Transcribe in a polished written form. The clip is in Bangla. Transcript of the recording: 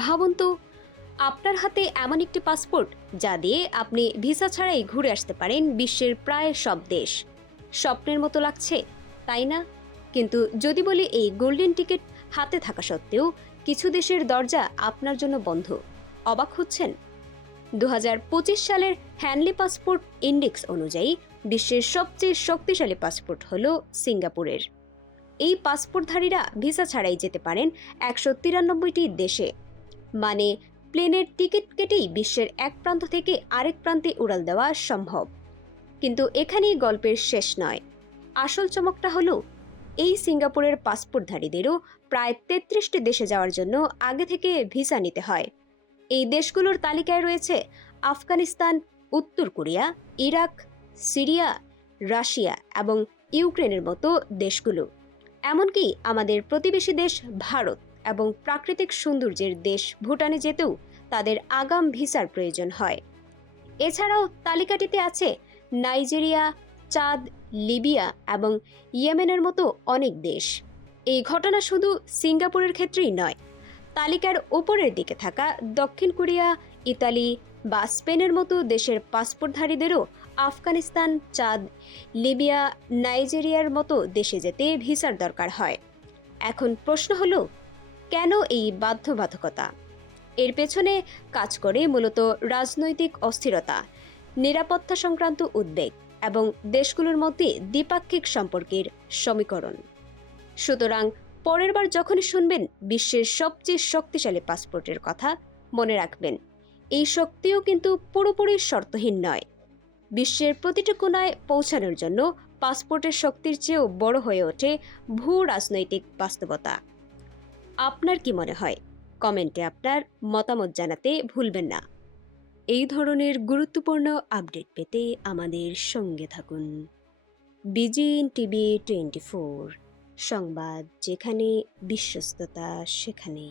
ভাবুন তো, আপনার হাতে এমন একটি পাসপোর্ট যা দিয়ে আপনি ভিসা ছাড়াই ঘুরে আসতে পারেন বিশ্বের প্রায় সব দেশ। স্বপ্নের মতো লাগছে, তাই না? কিন্তু যদি বলি এই গোল্ডেন টিকিট হাতে থাকা সত্ত্বেও কিছু দেশের দরজা আপনার জন্য বন্ধ, অবাক হচ্ছেন? 2025 সালের হ্যানলি পাসপোর্ট ইন্ডেক্স অনুযায়ী বিশ্বের সবচেয়ে শক্তিশালী পাসপোর্ট হল সিঙ্গাপুরের। এই পাসপোর্টধারীরা ভিসা ছাড়াই যেতে পারেন 193টি দেশে। মানে প্লেনের টিকিট কেটেই বিশ্বের এক প্রান্ত থেকে আরেক প্রান্তে উড়াল দেওয়া সম্ভব। কিন্তু এখানেই গল্পের শেষ নয়। আসল চমকটা হলো এই সিঙ্গাপুরের পাসপোর্টধারীদেরও প্রায় 33টি দেশে যাওয়ার জন্য আগে থেকে ভিসা নিতে হয়। এই দেশগুলোর তালিকায় রয়েছে আফগানিস্তান, উত্তর কোরিয়া, ইরাক, সিরিয়া, রাশিয়া এবং ইউক্রেনের মতো দেশগুলো। এমনকি আমাদের প্রতিবেশী দেশ ভারত এবং প্রাকৃতিক সৌন্দর্যের দেশ ভুটানে যেতেও তাদের আগাম ভিসার প্রয়োজন হয়। এছাড়াও তালিকাটিতে আছে নাইজেরিয়া, চাদ, লিবিয়া এবং ইয়েমেনের মতো অনেক দেশ। এই ঘটনা শুধু সিঙ্গাপুরের ক্ষেত্রেই নয়, তালিকার ওপরের দিকে থাকা দক্ষিণ কোরিয়া, ইতালি বা স্পেনের মতো দেশের পাসপোর্টধারীদেরও আফগানিস্তান, চাদ, লিবিয়া, নাইজেরিয়ার মতো দেশে যেতে ভিসার দরকার হয়। এখন প্রশ্ন হলো, কেন এই বাধ্যবাধকতা? এর পেছনে কাজ করে মূলত রাজনৈতিক অস্থিরতা, নিরাপত্তা সংক্রান্ত উদ্বেগ এবং দেশগুলোর মধ্যে দ্বিপাক্ষিক সম্পর্কের সমীকরণ। সুতরাং পরের বার যখনই শুনবেন বিশ্বের সবচেয়ে শক্তিশালী পাসপোর্টের কথা, মনে রাখবেন এই শক্তিও কিন্তু পুরোপুরি শর্তহীন নয়। বিশ্বের প্রতিটি কোণায় পৌঁছানোর জন্য পাসপোর্টের শক্তির চেয়েও বড় হয়ে ওঠে ভূ রাজনৈতিক বাস্তবতা। আপনার কি মনে হয়? কমেন্টে আপনার মতামত জানাতে ভুলবেন না। এই ধরনের গুরুত্বপূর্ণ আপডেট পেতে আমাদের সঙ্গে থাকুন। বিজিএন টিভি 24, সংবাদ যেখানে, বিশ্বস্ততা সেখানে।